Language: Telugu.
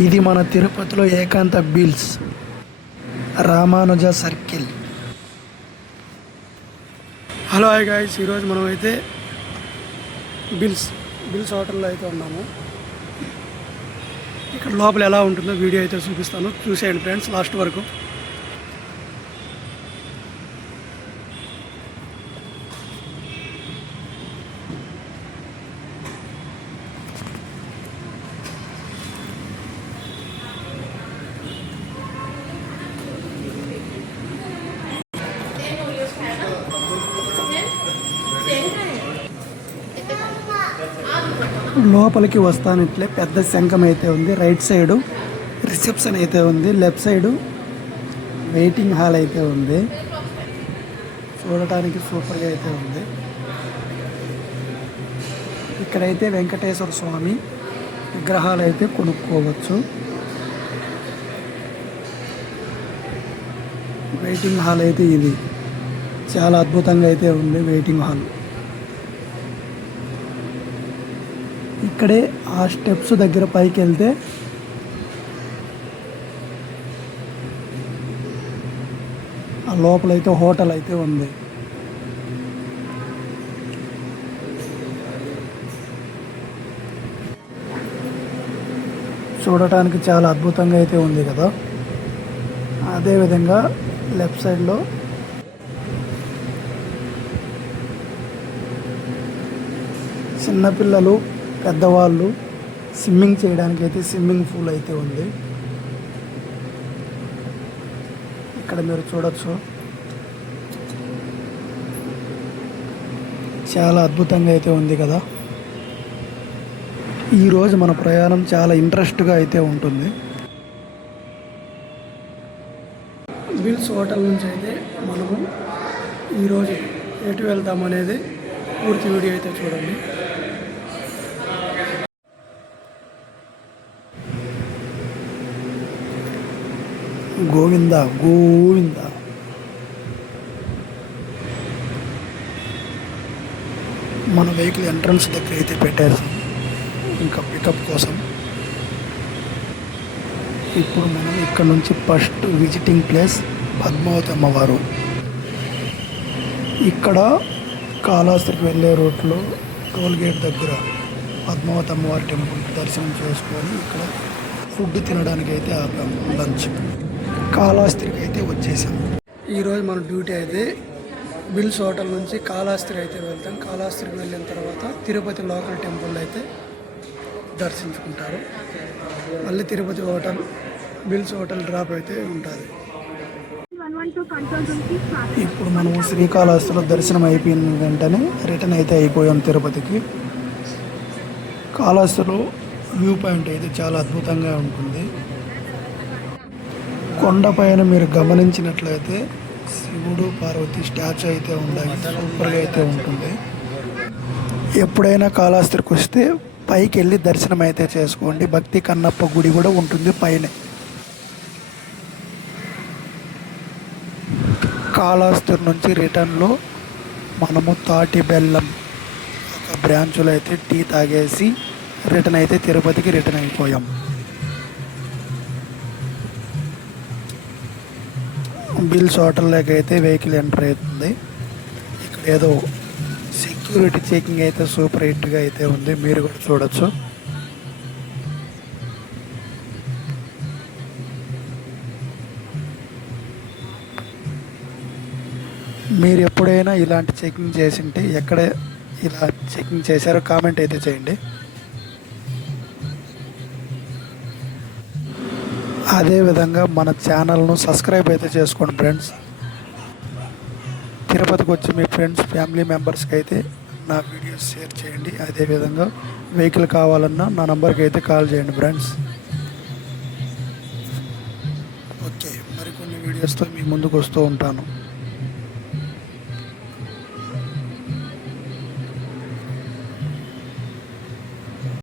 ఇది మన తిరుపతిలో ఏకాంత bills Ramanuja circle. Hello hi guys, ఈరోజు మనం అయితే బిల్స్ హోటల్లో అయితే ఉన్నాము. ఇక్కడ లోపల ఎలా ఉంటుందో వీడియో అయితే చూపిస్తాను, చూసేయండి ఫ్రెండ్స్ లాస్ట్ వరకు. లోపలికి వస్తానిట్లే పెద్ద శంఖం అయితే ఉంది. రైట్ సైడు రిసెప్షన్ అయితే ఉంది, లెఫ్ట్ సైడు వెయిటింగ్ హాల్ అయితే ఉంది. చూడటానికి సూపర్గా అయితే ఉంది. ఇక్కడైతే వెంకటేశ్వర స్వామి విగ్రహాలు అయితే కొనుక్కోవచ్చు. వెయిటింగ్ హాల్ అయితే ఇది చాలా అద్భుతంగా అయితే ఉంది. వెయిటింగ్ హాల్ ఇక్కడే ఆ స్టెప్స్ దగ్గర పైకి వెళ్తే ఆ లోపలైతే హోటల్ అయితే ఉంది. చూడటానికి చాలా అద్భుతంగా అయితే ఉంది కదా. అదేవిధంగా లెఫ్ట్ సైడ్లో చిన్నపిల్లలు పెద్దవాళ్ళు స్విమ్మింగ్ చేయడానికి అయితే స్విమ్మింగ్ పూల్ అయితే ఉంది. ఇక్కడ మీరు చూడొచ్చు, చాలా అద్భుతంగా అయితే ఉంది కదా. ఈరోజు మన ప్రయాణం చాలా ఇంట్రెస్ట్గా అయితే ఉంటుంది. బిల్స్ హోటల్ నుంచి అయితే మనము ఈరోజు ఎటు వెళ్తామనేది పూర్తి వీడియో అయితే చూడండి. గోవింద గోవింద. మన వెహికల్ ఎంట్రన్స్ దగ్గర అయితే పెట్టారు ఇంకా పికప్ కోసం. ఇప్పుడు మనం ఇక్కడ నుంచి ఫస్ట్ విజిటింగ్ ప్లేస్ పద్మావతి అమ్మవారు. ఇక్కడ కాళహస్తికి వెళ్ళే రూట్లో టోల్ గేట్ దగ్గర పద్మావతి అమ్మవారి టెంపుల్ దర్శనం చేసుకొని ఇక్కడ ఫుడ్ తినడానికి అయితే ఆపాము. లంచ్ కాళహస్తికి అయితే వచ్చేసాం. ఈరోజు మన డ్యూటీ అయితే బిల్స్ హోటల్ నుంచి కాళహస్తికి అయితే వెళ్తాం. కాళహస్తికి వెళ్ళిన తర్వాత తిరుపతి లోకల్ టెంపుల్ అయితే దర్శించుకుంటారు. మళ్ళీ Tirupati hotel bills hotel drop అయితే ఉంటుంది. ఇప్పుడు మనము శ్రీకాళహస్తిలో దర్శనం అయిపోయిన వెంటనే రిటర్న్ అయితే అయిపోయాం తిరుపతికి. కాళహస్తిలో వ్యూ పాయింట్ అయితే చాలా అద్భుతంగా ఉంటుంది. కొండపైన మీరు గమనించినట్లయితే శివుడు పార్వతి స్టాచ్యూ అయితే ఉండాలి, సూపర్గా అయితే ఉంటుంది. ఎప్పుడైనా కాళహస్తికి వస్తే పైకి వెళ్ళి దర్శనం అయితే చేసుకోండి. భక్తి కన్నప్ప గుడి కూడా ఉంటుంది పైన. కాళహస్తి నుంచి రిటర్న్లో మనము తాటి బెల్లం ఒక బ్రాంచ్లో అయితే టీ తాగేసి రిటర్న్ అయితే తిరుపతికి రిటర్న్ అయిపోయాం. బిల్స్ హోటల్లోకి అయితే వెహికల్ ఎంటర్ అవుతుంది. ఇక్కడ ఏదో సెక్యూరిటీ చెకింగ్ అయితే సూపర్ హిట్గా అయితే ఉంది, మీరు కూడా చూడొచ్చు. మీరు ఎప్పుడైనా ఇలాంటి చెకింగ్ చేసింటే ఎక్కడ ఇలా చెకింగ్ చేశారో కామెంట్ అయితే చేయండి. అదేవిధంగా మన ఛానల్ను సబ్స్క్రైబ్ అయితే చేసుకోండి ఫ్రెండ్స్. తిరుపతికి వచ్చి మీ ఫ్రెండ్స్ ఫ్యామిలీ మెంబర్స్కి అయితే నా వీడియోస్ షేర్ చేయండి. అదేవిధంగా వెహికల్ కావాలన్నా నా నంబర్కి అయితే కాల్ చేయండి ఫ్రెండ్స్. ఓకే, మరికొన్ని వీడియోస్తో మీ ముందుకు వస్తూ ఉంటాను.